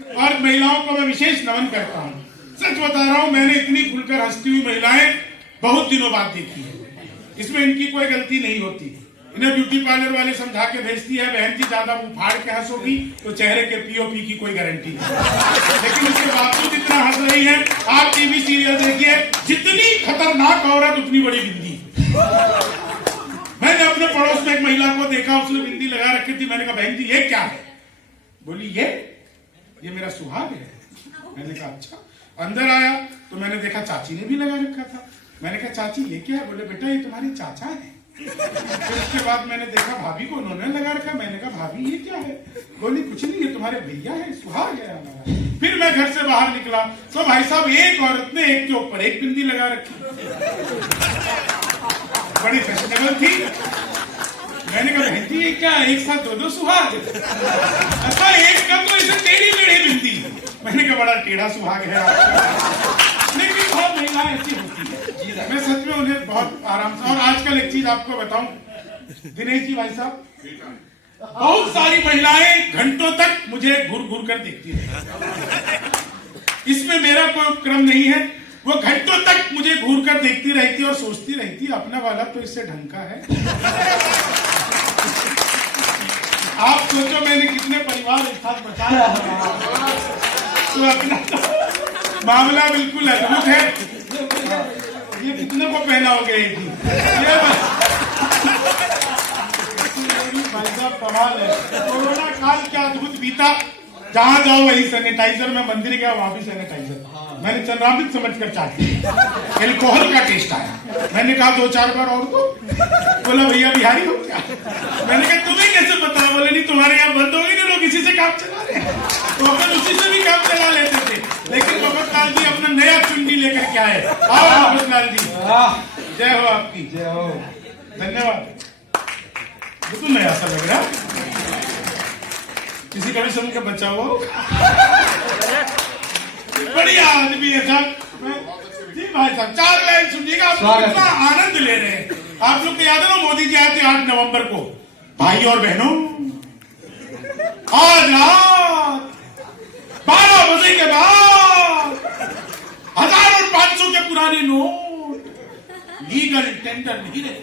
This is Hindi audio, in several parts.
और महिलाओं को मैं विशेष नमन करता हूँ। सच बता रहा हूँ, मैंने इतनी खुलकर हंसती हुई महिलाएं बहुत दिनों बाद देखी है। इसमें इनकी कोई गलती नहीं होती। इन्हें ब्यूटी पार्लर वाले समझा के भेजती है, बहन जी ज्यादा मुंह फाड़ के हंसोगी तो चेहरे के पीओपी की कोई गारंटी नहीं। लेकिन उसके बावजूद इतना हंस रही है। आप टीवी सीरियल देखिए, जितनी खतरनाक औरत उतनी बड़ी बिंदी। मैंने अपने पड़ोस में एक महिला को देखा, उसने बिंदी लगा रखी थी। मैंने कहा बहन जी ये क्या है? बोली ये मेरा सुहाग है। मैंने कहा अच्छा। अंदर आया तो मैंने देखा चाची ने भी लगा रखा था। मैंने कहा चाची ये क्या है? बोले बेटा ये तुम्हारे चाचा है। फिर उसके बाद मैंने देखा भाभी को उन्होंने लगा रखा। मैंने कहा भाभी ये क्या है? बोली कुछ नहीं, ये तुम्हारे भैया है, सुहाग है हमारा। फिर मैं घर से बाहर निकला तो भाई साहब एक औरत ने एक के ऊपर एक बिंदी लगा रखी, बड़ी फैशनेबल थी। मैंने कहा बहन जी ये क्या एक साथ दो सुहाग? अच्छा एक का तो इसे टेढ़ी मेढ़ी बिंदी। मैंने कहा बड़ा टेढ़ा सुहाग है आपका। लेकिन बहुत महिलाएं ऐसी होती है, मैं सच में उन्हें बहुत आराम से। और आजकल एक चीज आपको बताऊं दिनेश जी भाई साहब, बहुत सारी महिलाएं घंटों तक मुझे घूर घूर कर देखती रहती। इसमें मेरा कोई क्रम नहीं है। वो घंटों तक मुझे घूर कर देखती रहती और सोचती रहती अपना वाला तो इससे ढंग का है। आप सोचो मैंने कितने परिवार एक साथ बचाया तो अपना मामला बिल्कुल अद्भुत है। ये कितने को पहनाओगे? ये भाई साहब कमाल है। कोरोना काल क्या अद्भुत बीता। जहां जाओ वही सैनिटाइजर। में मंदिर गया वहां भी सैनिटाइजर। मैंने चंद्रामृत समझकर चाटी, एल्कोहल का टेस्ट आया। मैंने कहा 2-4 बार और दो। बोला भैया बिहारी हो क्या? मैंने कहा तुम्हें कैसे पता? बोले नहीं तुम्हारे यहाँ बंद हो गई ना, लोग इसी से काम चला रहे हैं। तो अपन उसी से भी काम चला लेते थे। लेकिन मोहम्मद लाल जी अपना नया चुन्नी लेकर के आए। आओ मोहम्मद लाल जी, जय हो आपकी। जय हो, धन्यवाद। बिल्कुल नया सा लग रहा। किसी का भी समझ के बचाओ। बढ़िया आदमी है साहब। जी भाई साहब 4 लाइन सुनिएगा, आप लोग कितना आनंद ले रहे हैं। आप लोग को याद है ना मोदी जी आए थे 8 नवंबर को। भाई और बहनों, आज रात 12 बजे के बाद 1000 और 500 के पुराने नोट लीगल टेंडर नहीं रहे।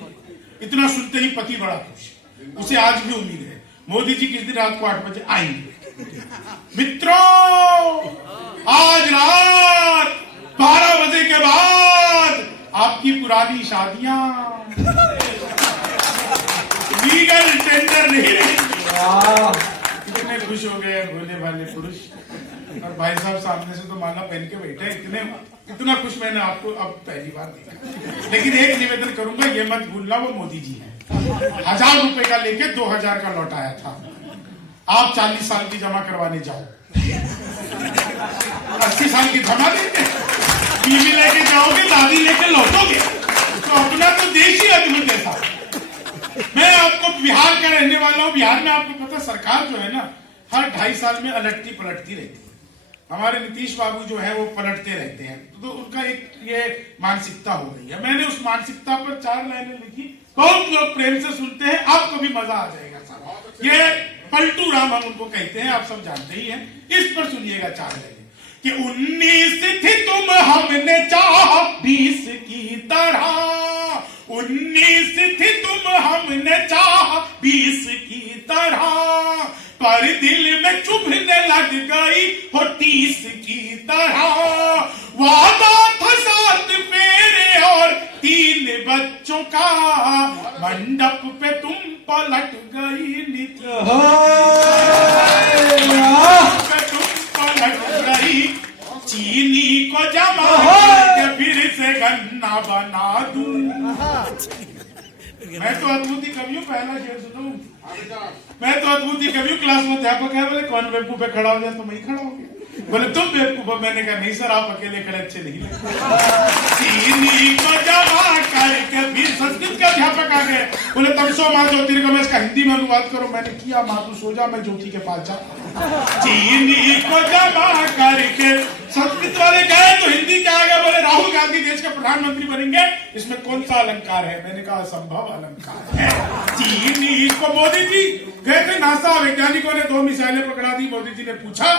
इतना सुनते ही पति बड़ा खुश। उसे आज भी उम्मीद है मोदी जी किस दिन रात को 8 बजे आएंगे। मित्रों, आज रात 12 बजे के बाद आपकी पुरानी शादियां लीगल टेंडर नहीं रही। कितने खुश हो गए भोले भाले पुरुष। और भाई साहब सामने से तो माला पहन के बैठे। इतना खुश मैंने आपको अब पहली बार देखा। लेकिन एक निवेदन करूंगा, ये मत भूलना वो मोदी जी है। 1000 रुपए का लेके 2000 का लौटाया था। आप 40 साल की जमा करवाने जाओ, 80 साल की जमा देंगे, बीवी लेके जाओगे, दादी लेके लौटोगे। तो अपना तो देश ही अद्भुत है साहब। मैं आपको बिहार का रहने वाला हूँ। बिहार में आपको पता सरकार जो है ना हर 2.5 साल में अलटती पलटती रहती है। हमारे नीतीश बाबू जो है वो पलटते रहते हैं, तो उनका एक ये मानसिकता हो गई है। मैंने उस मानसिकता पर 4 लाइनें लिखी। बहुत लोग प्रेम से सुनते हैं, आपको भी मजा आ जाएगा साहब। ये पलटू राम हम उनको कहते हैं, आप सब जानते ही हैं। इस पर सुनिएगा 4 लाइनें कि 19 थी तुम हमने चाह 20 की तरह। 19 थी तुम हमने चाह 20 की तरह, पर दिल में चुभने लग गई हो 30 की तरह। वादा था 7 फेरे और 3 बच्चों का, मंडप पे तुम पलट गई नित्य। तुम पलट गई, चीनी को जमा के फिर से गन्ना बना दूं। मैं तो अद्भुती कवि हूँ। पहला शेर सुनो। मैं तो अद्भुती कवि हूँ। क्लास में अध्यापक है, बोले कौन बेवकूफ पे खड़ा हो जाए तो मैं ही खड़ा हो गया। बोले तुम बेवकूफ हो। मैंने कहा नहीं सर, आप अकेले खड़े अच्छे नहीं लगते। चीनी को जमा करके फिर संस्कृत के अध्यापक आ गए। बोले तमसो माँ ज्योतिर्गमय, इसका हिंदी में अनुवाद करो। मैंने किया। माँ तू सो जा, मैं ज्योति के पास जा। चीनी को जमा करके संस्कृत वाले गए तो हिंदी क्या आ गया? बोले राहुल गांधी देश के प्रधानमंत्री बनेंगे, इसमें कौन सा अलंकार है? मैंने कहा असंभव अलंकार है। चीनी को मोदी जी गए थे, नासा वैज्ञानिकों ने 2 मिसाइलें पकड़ा दी। मोदी जी ने पूछा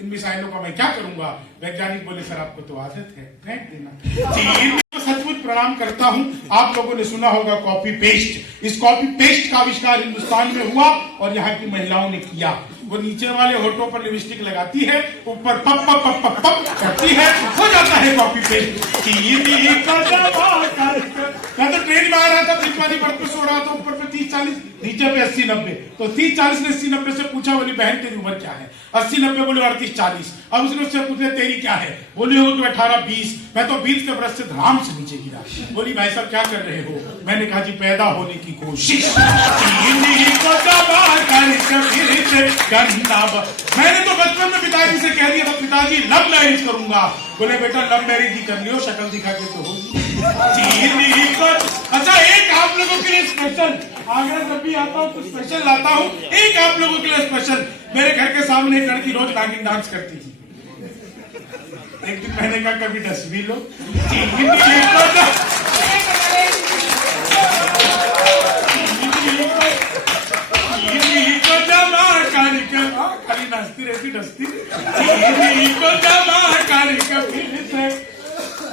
इन मिसाइलों का मैं क्या करूंगा? वैज्ञानिक बोले सर आपको तो आदत है, फेंक देना। चीन को सचमुच प्रणाम करता हूं। आप लोगों ने सुना होगा कॉपी पेस्ट। इस कॉपी पेस्ट का आविष्कार हिंदुस्तान में हुआ और यहाँ की महिलाओं ने किया। वो नीचे वाले होठों पर लिपस्टिक लगाती है, ऊपर पप पप पप पप पप करती है, हो जाता है कॉपी पेस्ट। मैं तो ट्रेन में आ रहा था, वाली बर्थ पे सो रहा था, ऊपर पे 30-40, नीचे पे 80-90। तो 30-40 ने 80-90 से पूछा, बोली बहन तेरी उम्र क्या है? 80-90 बोले 38-40। अब उसने उससे पूछा तेरी क्या है? बोली होगी 18-20। मैं तो 20 के बरस से धड़ाम से नीचे गिरा। बोली भाई साहब क्या कर रहे हो? मैंने कहा जी पैदा होने की कोशिश। मैंने तो बचपन में पिताजी से कह दिया था पिताजी लव मैरिज करूंगा। बोले बेटा लव मैरिज ही कर लियो, शक्ल दिखा के तो होगी। अच्छा एक आप लोगों के लिए स्पेशल, आगरा जब भी आता हूँ तो स्पेशल लाता हूँ। एक आप लोगों के लिए स्पेशल। मेरे घर के सामने एक लड़की रोज नागिन डांस करती थी। एक दिन मैंने कहा कभी डस भी लो। खाली नाचती रहती डसती।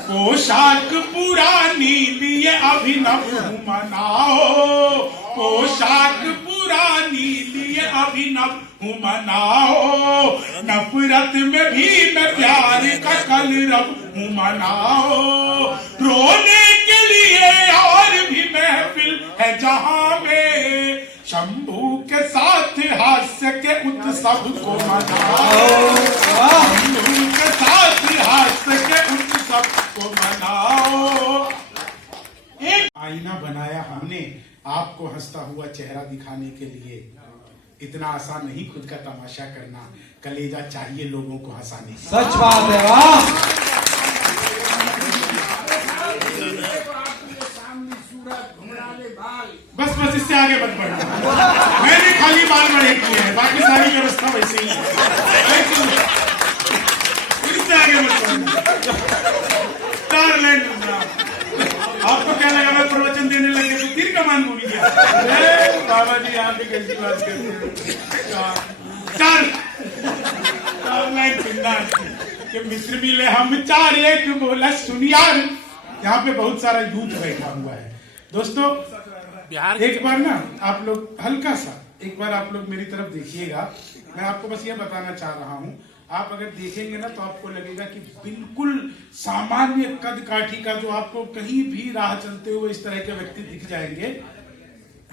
पोशाक पुरानी लिए अभिनव मनाओ, पोशाक पुरानी लिए अभिनव मनाओ, नफरत में भी मैं प्यार का कलरव मनाओ। रोने के लिए और भी महफिल है जहां में, शंभू के साथ हास्य के उत्सव को मनाओ, शंभू के साथ हास्य के उत्सव को मनाओ। एक आईना बनाया हमने आपको हंसता हुआ चेहरा दिखाने के लिए। इतना आसान नहीं खुद का तमाशा करना, कलेजा चाहिए लोगों को हंसाने। सच बात है। वाह बस बस इससे आगे मत बढ़ना। मैंने खाली बाल बड़े किए हैं, बाकी सारी व्यवस्था वैसे ही है। इससे आगे मत बढ़ना। आपको क्या लगा मैं प्रवचन देने लगे तो तीर कमान भूल गया? बाबा जी आप भी कैसी बात करते हैं? चार लाइन सुनना कि मिस्र मिले हम चार, एक बोला सुन यार। यहाँ पे बहुत सारा यूथ बैठा हुआ है दोस्तों। बिहार एक बार ना आप लोग हल्का सा एक बार आप लोग मेरी तरफ देखिएगा। मैं आपको बस ये बताना चाह रहा हूँ, आप अगर देखेंगे ना तो आपको लगेगा कि बिल्कुल सामान्य कद काठी का जो आपको कहीं भी राह चलते हुए इस तरह के व्यक्ति दिख जाएंगे।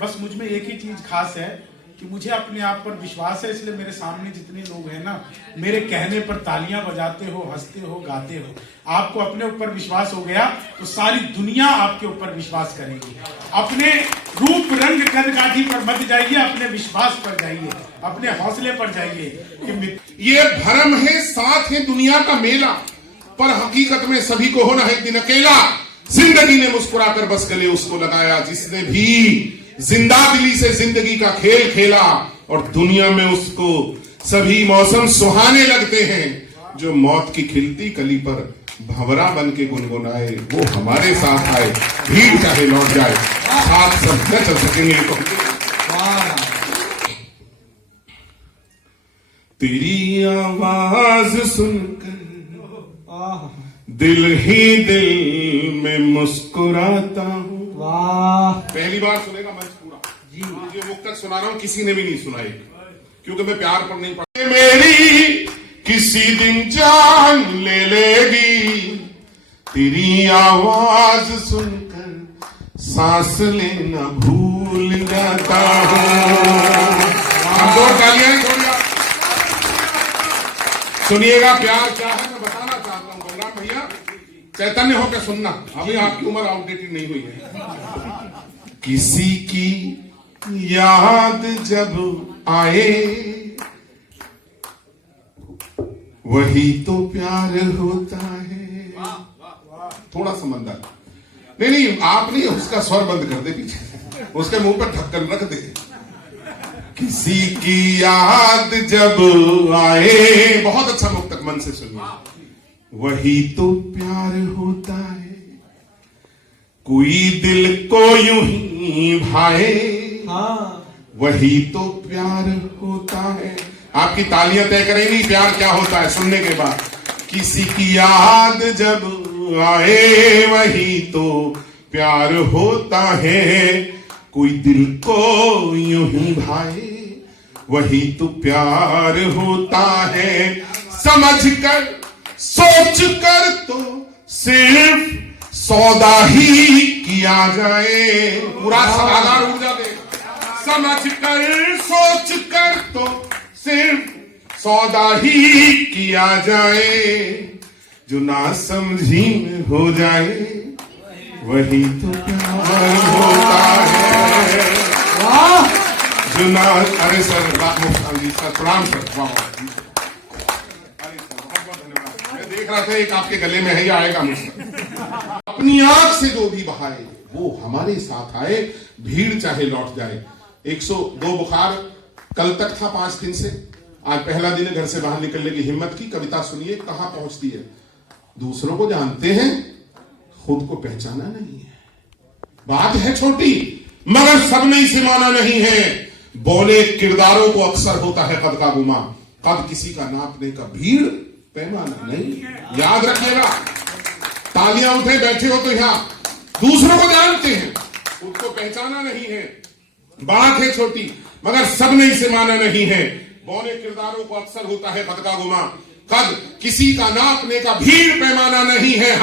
बस मुझ में एक ही चीज खास है कि मुझे अपने आप पर विश्वास है, इसलिए मेरे सामने जितने लोग हैं ना, मेरे कहने पर तालियां बजाते हो, हंसते हो, गाते हो। आपको अपने ऊपर विश्वास हो गया तो सारी दुनिया आपके ऊपर विश्वास करेगी। अपने रूप रंग कद काठी पर मत जाइए, अपने विश्वास पर जाइए, अपने हौसले पर जाइए कि ये भरम है, साथ है दुनिया का मेला, पर हकीकत में सभी को होना है एक दिन अकेला। जिंदगी ने मुस्कुराकर बस गले उसको लगाया जिसने भी जिंदा दिली से जिंदगी का खेल खेला, और दुनिया में उसको सभी मौसम सुहाने लगते हैं। जो मौत की खिलती कली पर भंवरा बन के गुनगुनाए, वो हमारे साथ आए, भीड़ चाहे लौट जाए, साथ सब न चल सकेंगे तो। तेरी आवाज सुनकर दिल ही दिल में मुस्कुराता हूँ। वाह पहली बार सुनेगा मंच पूरा जी। जो मुक्तक सुना रहा हूं किसी ने भी नहीं सुनाई, क्योंकि मैं प्यार पर नहीं पढ़ता। मेरी किसी दिन जान ले लेगी, तेरी आवाज सुनकर सांस लेना भूल जाता हूँ। हम दो तालियां सुनिएगा। प्यार क्या है मैं बताना चाहता हूँ। बलराम भैया चैतन्य होकर सुनना, अभी आपकी उम्र आउटडेटेड नहीं हुई है। किसी की याद जब आए वही तो प्यार होता है। थोड़ा समझदार नहीं, आप नहीं, उसका स्वर बंद कर दे पीछे, उसके मुंह पर ढक्कन रख दे। किसी की याद जब आए, बहुत अच्छा मुक्तक मन से सुनिए, वही तो प्यार होता है। कोई दिल को यूं ही भाए, वही तो प्यार होता है। आपकी तालियां तय करेंगी प्यार क्या होता है सुनने के बाद। किसी की याद जब आए वही तो प्यार होता है, कोई दिल को यूं ही भाए वही तो प्यार होता है। समझ कर सोच कर तो सिर्फ सौदा ही किया जाए। पूरा सभागार ऊर्जा दे। समझ कर सोच कर तो सिर्फ सौदा ही किया जाए, जो ना समझी में हो जाए वही तो प्यार होता है। वाह जो ना, अरे सर प्रणाम सर, वाह अरे सर बहुत बहुत धन्यवाद। मैं देख रहा था एक आपके गले में है, ये आएगा मुझसे। अपनी आंख से जो भी बहाए वो हमारे साथ आए, भीड़ चाहे लौट जाए। 102 बुखार कल तक था 5 दिन से, आज पहला दिन है घर से बाहर निकलने की हिम्मत की। कविता सुनिए कहां पहुंचती है। दूसरों को जानते हैं, खुद को पहचाना नहीं है। बात है छोटी मगर सब में इसे माना नहीं है। बोले किरदारों को अक्सर होता है कद का गुमा, कद किसी का नापने का भीड़ पैमाना नहीं। याद रखिएगा, तालियां उठे बैठे हो तो यहां दूसरों को जानते हैं, खुद को पहचाना नहीं है। बात है छोटी मगर सब में इसे माना नहीं है। बोले किरदारों को अक्सर होता है कद का गुमा, कद किसी का नापने का भीड़ पैमाना नहीं है।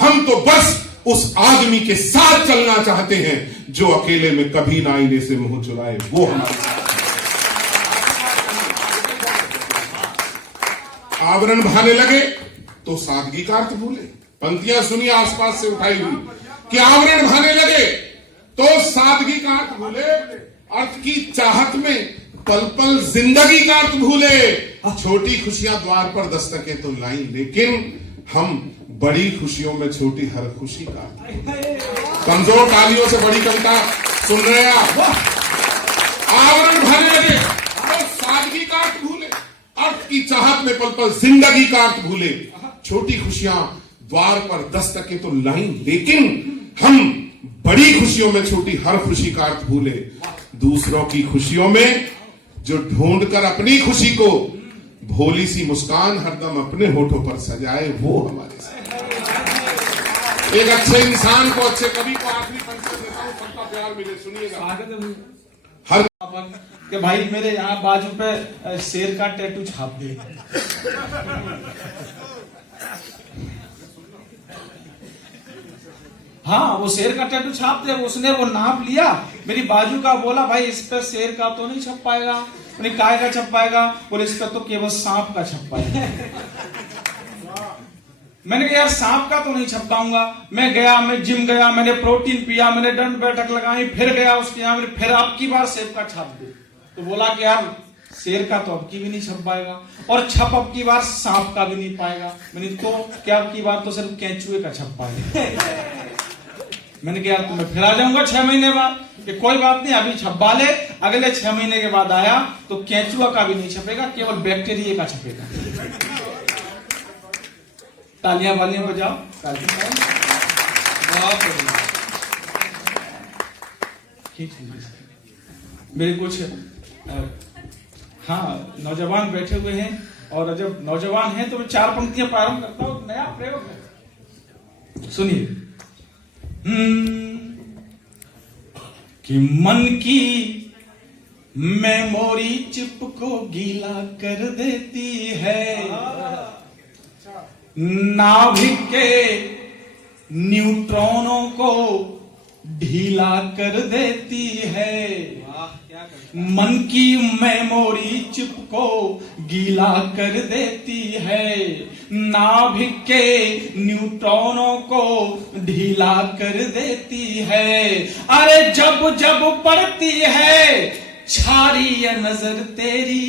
हम तो बस उस आदमी के साथ चलना चाहते हैं जो अकेले में कभी ना आईने से मुंह चुराए, वो हमारे साथ। आवरण बहाने लगे तो सादगी का अर्थ भूले। पंक्तियां सुनिए आसपास से उठाई हुई कि आवरण बहाने लगे तो सादगी का अर्थ भूले, अर्थ की चाहत में पल पल जिंदगी का अर्थ भूले। छोटी खुशियां द्वार पर दस्तकें तो लाई, लेकिन हम बड़ी खुशियों में छोटी हर खुशी का। कमजोर तालियों से बड़ी कविता सुन रहे हैं आप। आवरण भरने लगे तो सादगी का अर्थ भूले, अर्थ की चाहत में पल पल जिंदगी का अर्थ भूले। छोटी खुशियां द्वार पर दस्तकें तो लाई, लेकिन हम बड़ी खुशियों में छोटी हर खुशी का अर्थ भूले। दूसरों की खुशियों में जो ढूंढकर अपनी खुशी को भोली सी मुस्कान हरदम अपने होठों पर सजाए, वो हमारे साथ। एक अच्छे इंसान को, अच्छे कवि को आखिरी पंक्ति देता हूं, सबका प्यार मिले। सुनिएगा हर कि भाई मेरे यहाँ बाजू पे शेर का टैटू छाप दे। हाँ वो शेर का टैटू छाप दे। उसने वो नाप लिया मेरी बाजू का, बोला भाई इस पे शेर का तो नहीं छप पाएगा। मैंने काय का छप पाएगा? बोले इस पे तो केवल सांप का छप पाएगा। मैंने कहा यार सांप का तो नहीं छप पाऊंगा। मैं गया, मैं जिम गया, मैंने प्रोटीन पिया, मैंने दंड बैठक लगाई, फिर गया उसके यहाँ, फिर अब की बार शेर का छाप दे। तो बोला कि यार शेर का तो अब की भी नहीं छप पाएगा, और छप अब की बार सांप का भी नहीं पाएगा। मैंने तो क्या अब की बार तो सिर्फ केंचुए का छप पाएगा। मैंने कहा तो मैं फिर आ जाऊंगा 6 महीने बाद। कि कोई बात नहीं, अभी छपवा ले। अगले 6 महीने के बाद आया तो केंचुआ का भी नहीं छपेगा, केवल बैक्टीरिया का छपेगा। तालियां वालियां बजाओ। मेरे कुछ हाँ नौजवान बैठे हुए हैं, और जब नौजवान हैं तो मैं 4 पंक्तियां प्रारंभ करता हूं। नया प्रयोग है, सुनिए। कि मन की मेमोरी चिप को गीला कर देती है, नाभिक के न्यूट्रॉनों को ढीला कर देती है। मन की मेमोरी चिप को गीला कर देती है, नाभिक के न्यूट्रॉनों को ढीला कर देती है। अरे जब जब पड़ती है छारी ये नजर तेरी,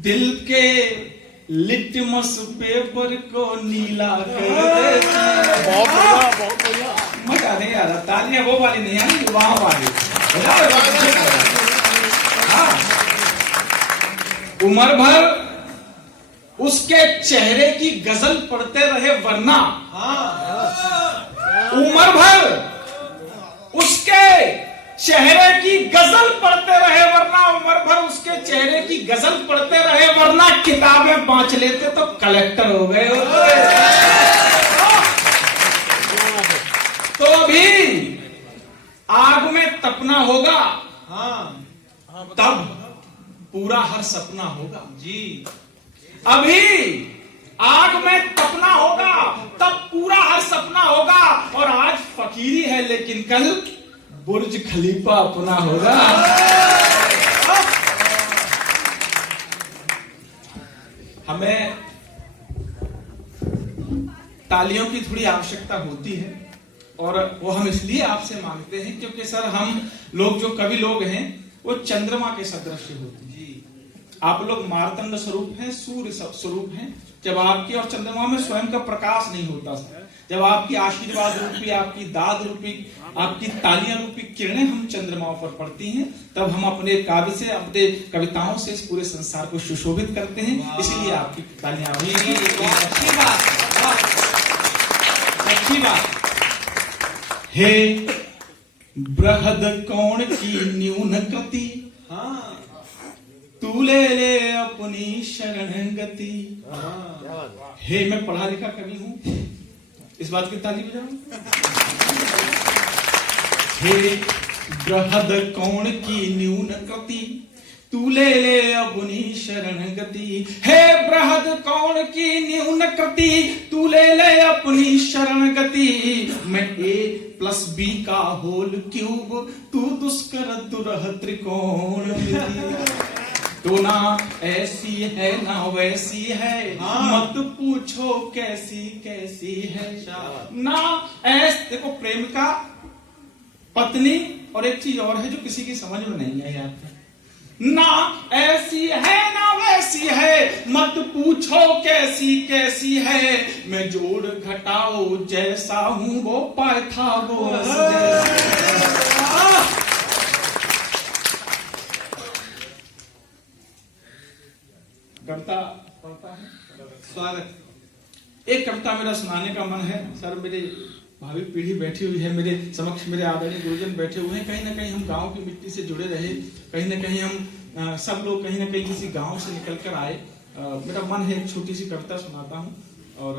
दिल के लिटमस पेपर को नीला कर देती है। बहुत बढ़िया, बहुत बढ़िया। मजा नहीं आ रहा। तालियां वो वाली नहीं आई, वहां वाली। हाँ। उम्र भर उसके चेहरे की गजल पढ़ते रहे वरना, उम्र भर उसके चेहरे की गजल पढ़ते रहे वरना उम्र भर उसके चेहरे की गजल पढ़ते रहे वरना किताबें बांच लेते तो कलेक्टर हो गए होते। तो अभी आग में तपना होगा, हाँ, तब पूरा हर सपना होगा जी। अभी आग में तपना होगा तब पूरा हर सपना होगा। और आज फकीरी है लेकिन कल बुर्ज खलीफा अपना होगा। हमें तालियों की थोड़ी आवश्यकता होती है और वो हम इसलिए आपसे मांगते हैं क्योंकि सर हम लोग जो कवि लोग हैं वो चंद्रमा के सदृश होते हैं जी। आप लोग मार्तंड स्वरूप हैं, सूर्य स्वरूप हैं। जब आपकी और चंद्रमा में स्वयं का प्रकाश नहीं होता सर, जब आपकी आशीर्वाद रूपी, आपकी दाद रूपी, आपकी तालियां रूपी किरणें हम चंद्रमाओं पर पड़ती हैं, तब हम अपने काव्य से, अपने कविताओं से इस पूरे संसार को सुशोभित करते हैं। इसीलिए आपकी तालियां। अच्छी बात। हे बृहद कोण की न्यून कृति, हाँ, तू ले ले अपनी शरण गति। हे, मैं पढ़ा लिखा कवि हूं, इस बात की ताली बजाऊं। हे बृहद कोण की न्यून कृति, तू ले ले अपनी शरण गति। हे बृहद कोण की न्यून कृति, तू ले ले अपनी शरण गति। मैं A+B का होल क्यूब, तू दुष्कर दुरह त्रिकोण। तो ना ऐसी है ना वैसी है, मत पूछो कैसी कैसी है ना। देखो, प्रेमिका, पत्नी और एक चीज और है जो किसी की समझ में नहीं आई आपको। ना ऐसी है ना वैसी है, मत पूछो कैसी कैसी है। मैं जोड़ घटाओ जैसा हूं वो पाइथागोरस जैसा। कविता पढ़ता है, स्वागत। एक कविता मेरा सुनाने का मन है सर। मेरे भावी पीढ़ी बैठी हुई है मेरे समक्ष, मेरे आदरणीय गुरुजन बैठे हुए हैं। कहीं ना कहीं हम गांव की मिट्टी से जुड़े रहे, कहीं ना कहीं हम सब लोग कहीं ना कहीं किसी गांव से निकल कर आए। मेरा मन है एक छोटी सी कविता सुनाता हूं और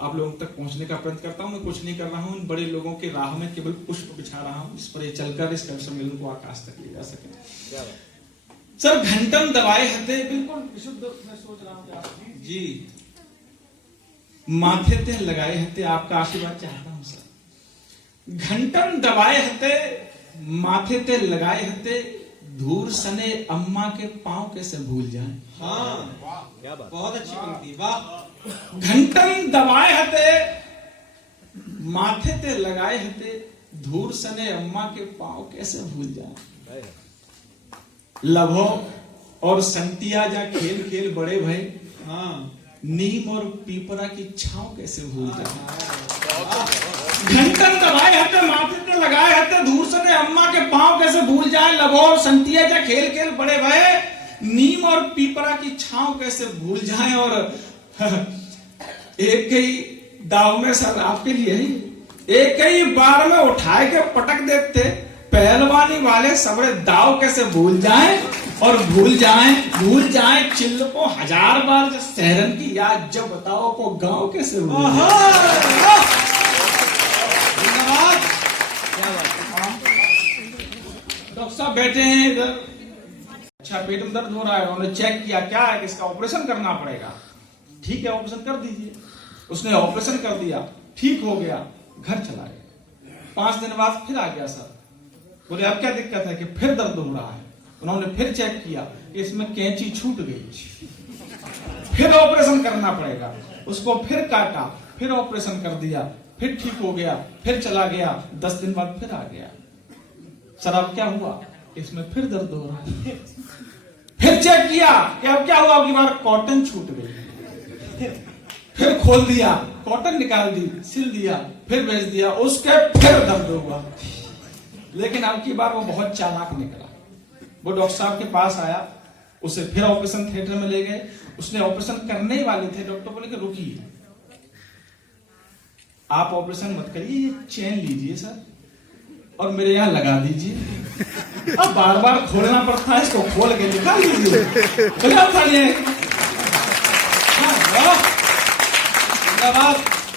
आप लोगों तक पहुंचने का प्रयत्न करता हूं। मैं कुछ नहीं कर रहा हूं, बड़े लोगों के राह में केवल पुष्प बिछा रहा हूं, इस पर ये चलकर इस कवि सम्मेलन को आकाश तक ले जा सके। सर, घंटन दबाए हते, बिल्कुल विशुद्ध मैं सोच रहा हूँ जी। माथे ते लगाए हते, आपका आशीर्वाद चाहता हूं सर। घंटन दबाए हते, माथे ते लगाए हते, धूर सने अम्मा के पांव कैसे भूल जाए। हाँ, क्या बात, बहुत अच्छी पंक्ति, वाह। घंटन दबाए हते, माथे ते लगाए हते, धूर सने अम्मा के पांव कैसे भूल जाए। लभो और संतिया जा खेल खेल बड़े भय, हाँ, नीम और पीपरा की छांव कैसे भूल जाए। घंटन दबाए हते, माथे पे लगाए हते, धूर सने अम्मा के पांव कैसे भूल जाए। लभो और संतिया जा खेल खेल बड़े भय, नीम और पीपरा की छांव कैसे भूल जाए। और एक ही दाव में सर आपके लिए ही एक ही बार में उठाए के पटक देते, पहलवानी वाले सबरे दाव कैसे भूल जाएं। और भूल जाएं चिल्ल को 1000 बार, जब सहरन की याद जब बताओ को गांव कैसे भूल जाए। डॉक्टर साहब बैठे हैं इधर, अच्छा पेट में दर्द हो रहा है, उन्होंने चेक किया, क्या है कि इसका ऑपरेशन करना पड़ेगा। ठीक है, ऑपरेशन कर दीजिए। उसने ऑपरेशन कर दिया, ठीक हो गया, घर चला गया। 5 दिन बाद फिर आ गया सर, बोले अब क्या दिक्कत है कि फिर दर्द हो रहा है। उन्होंने फिर चेक किया कि इसमें कैंची छूट गई, फिर ऑपरेशन करना पड़ेगा। उसको फिर काटा, फिर ऑपरेशन कर दिया, फिर ठीक हो गया, फिर चला गया। 10 दिन बाद फिर आ गया, सर अब क्या हुआ, इसमें फिर दर्द हो रहा है। फिर चेक किया कि अब क्या हुआ, अगली बार कॉटन छूट गई, फिर खोल दिया, कॉटन निकाल दी, सिल दिया, फिर भेज दिया, उसके फिर दर्द हुआ। लेकिन अब की बार वो बहुत चालाक निकला। वो डॉक्टर साहब के पास आया, उसे फिर ऑपरेशन थिएटर में ले गए। उसने ऑपरेशन करने ही वाले थे, डॉक्टर बोले कि रुकिए, आप ऑपरेशन मत करिए, ये चेन लीजिए सर, और मेरे यहाँ लगा दीजिए। अब बार बार खोलना पड़ता है, इसको खोल के निकाल लीजिए।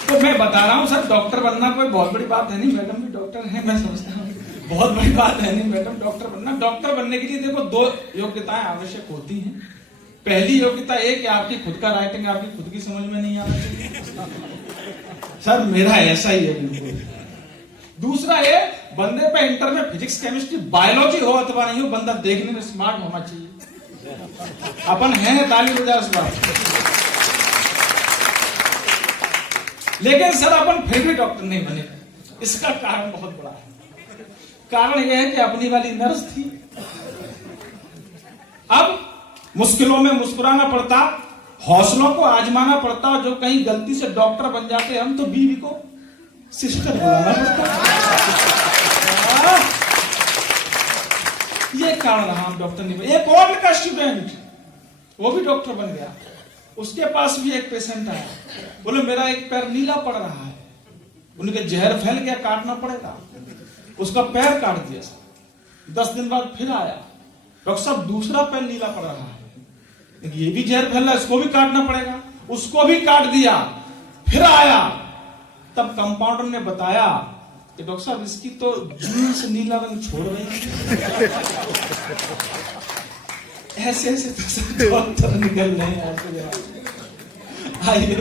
तो मैं बता रहा हूँ सर, डॉक्टर बनना कोई बहुत बड़ी बात है नहीं। मैडम भी डॉक्टर है, मैं समझता हूँ बहुत बड़ी बात है नहीं मैडम डॉक्टर बनना। डॉक्टर बनने के लिए देखो 2 योग्यताएं आवश्यक होती हैं। पहली योग्यता एक कि आपकी खुद का राइटिंग आपकी खुद की समझ में नहीं आना चाहिए। सर मेरा ऐसा ही है बिल्कुल। दूसरा ये बंदे पे इंटर में फिजिक्स केमिस्ट्री बायोलॉजी हो अथवा नहीं हो, बंदा देखने में स्मार्ट होना चाहिए। अपन है, ताली बजा इस बात। लेकिन सर अपन फिर भी डॉक्टर नहीं बने। इसका कारण बहुत बड़ा है। कारण यह है कि अपनी वाली नर्स थी। अब मुश्किलों में मुस्कुराना पड़ता, हौसलों को आजमाना पड़ता। जो कहीं गलती से डॉक्टर बन जाते हम तो बीवी को सिस्टर बुलाना पड़ता। ये कारण रहा हम डॉक्टर नहीं बने। एक और का स्टूडेंट वो भी डॉक्टर बन गया। उसके पास भी एक पेशेंट आया, बोले मेरा एक पैर नीला पड़ रहा है। उनके जहर फैल गया, काटना पड़ेगा। उसका पैर काट दिया। 10 दिन बाद फिर आया, डॉक्टर साहब दूसरा पैर नीला पड़ रहा है, ये भी जहर फैल रहा है, इसको भी काटना पड़ेगा। उसको भी काट दिया। फिर आया, तब कंपाउंडर ने बताया कि डॉक्टर साहब इसकी तो जीन्स नीला रंग छोड़ रही है। ऐसे ऐसे तो डॉक्टर निकल रहे हैं। आइए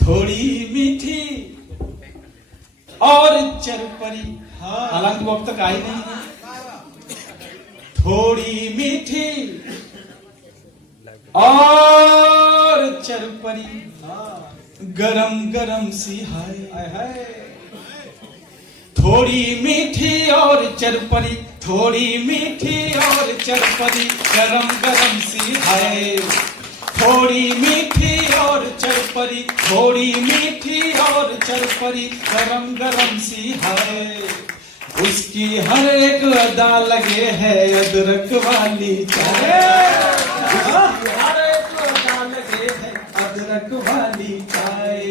थोड़ी मीठी और चरपरी, हालांकि वो अब तक आई नहीं है। थोड़ी मीठी और चरपरी, गरम गरम सी हाय। थोड़ी मीठी और चरपरी, थोड़ी मीठी और चरपरी, गरम गरम सी हाय। थोड़ी मीठी और चरपरी, थोड़ी मीठी और चरपरी, गरम गरम सी है। उसकी हर एक अदा लगे है अदरक वाली चाय। हर एक अदा लगे है अदरक वाली चाय।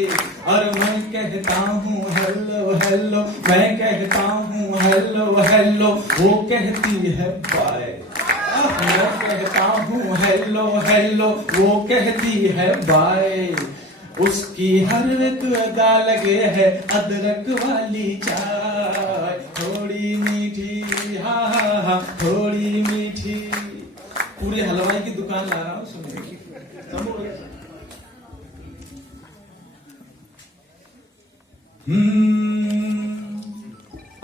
और मैं कहता हूँ हेलो हेलो, मैं कहता हूँ हेलो हेलो, वो कहती है बाय। मैं कहता हूँ हेलो हेलो, वो कहती है बाय। उसकी हर एक अदा लगे है अदरक वाली चाय। थोड़ी मीठी, हाँ हाँ हाँ, थोड़ी मीठी। पूरे हलवाई की दुकान ला रहा हूँ, सुनिए।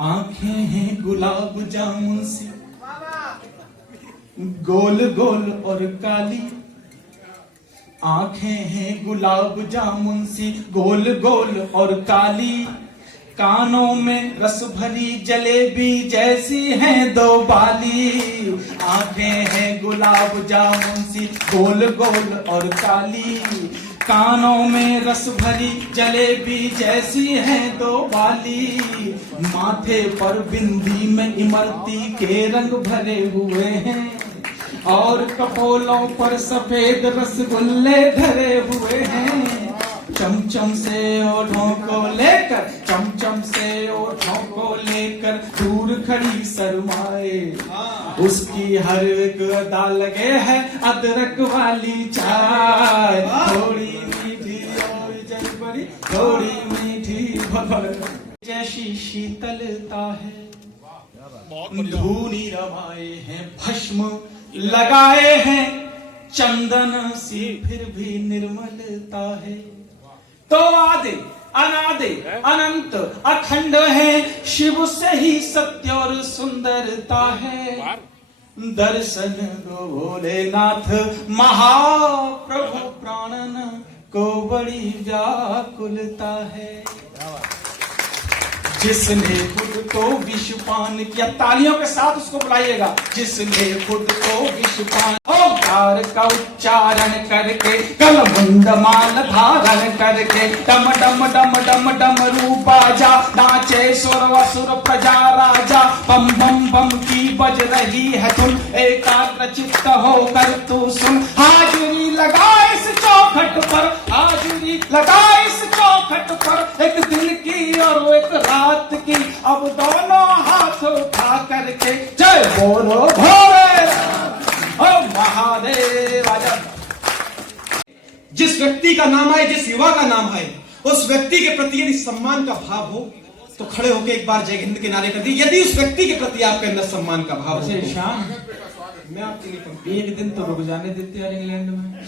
आंखें हैं गुलाब जामुन सी, गोल गोल और काली। आंखें हैं गुलाब जामुन सी, गोल गोल और काली। कानों में रस भरी जलेबी जैसी हैं 2 बाली। आंखें हैं गुलाब जामुन सी, गोल गोल और काली। कानों में रस भरी जलेबी जैसी हैं 2 बाली। माथे पर बिंदी में इमरती के रंग भरे हुए हैं, और कपोलों पर सफेद रसगुल्ले धरे हुए हैं। चमचम से ओठों को लेकर, चमचम से ओठों को लेकर दूर खड़ी शर्माए। उसकी हर एक अदा लगे है अदरक वाली चाय। थोड़ी मीठी और चरपरी, थोड़ी मीठी जैसी शीतलता है। धूनी रमाए हैं, भस्म लगाए हैं, चंदन सी फिर भी निर्मलता है। तो आदि अनादि अनंत अखंड है, शिव से ही सत्य और सुंदरता है। दर्शन दो भोलेनाथ महाप्रभु, प्राणन को बड़ी व्याकुलता है। जिसने खुद को विष पान किया, तालियों के साथ उसको बुलाइएगा। जिसने खुद को विष पान, ओंकार का उच्चारण करके कलमुंड माल धारण करके डम डम डम डम डम रूपा जा नाचे सुर वसुर प्रजा राजा बम बम बम की बज रही है धुन एकाग्र चित्त होकर तू सुन हाजिरी लगा इस चौखट पर हाजिरी लगा इस चौखट पर एक दिन की और एक रात की अब दोनों हाथ उठा करके जय बोलो भोले ओ महादेव आजा। जिस व्यक्ति का नाम आए, जिस युवा का नाम आए, उस व्यक्ति के प्रति यदि सम्मान का भाव हो तो खड़े होकर एक बार जय हिंद के नारे कर दिए। यदि उस व्यक्ति के प्रति आपके अंदर सम्मान का भाव हो अच्छा तो। शाम मैं आपके लिए पंक्ति- एक दिन तो रुक जाने देते यार इंग्लैंड में।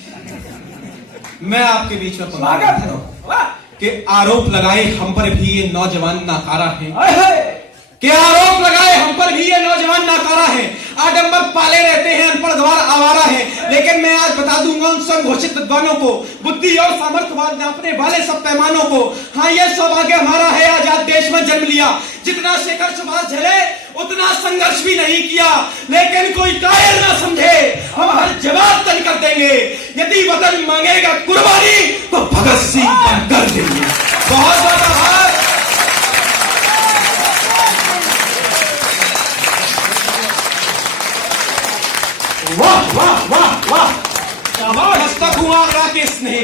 मैं आपके बीच में स्वागत पंक्ति है। वाह! कि आरोप लगाए हम पर भी ये नौजवान नाकारा है, अहे! कि आरोप लगाए हम पर भी ये नौजवान नाकारा है, आडंबर पाले रहते हैं, अनपढ़ गवार आवारा है। लेकिन मैं आज बता दूंगा उन संघोषित विद्वानों को, बुद्धि और सामर्थ्यवाद नापने वाले सब पैमानों को, हाँ ये सौभाग्य हमारा है आजाद देश में जन्म लिया। जितना शेखर सुभाष झेले उतना संघर्ष भी नहीं किया, लेकिन कोई कायर ना समझे, हम हर जवाब तय कर देंगे। यदि वतन मांगेगा कुर्बानी तो भगत सिंह कर देंगे। बहुत बहुत आभार। वाह वाह वाह वाह हस्तक हुआ के स्नेह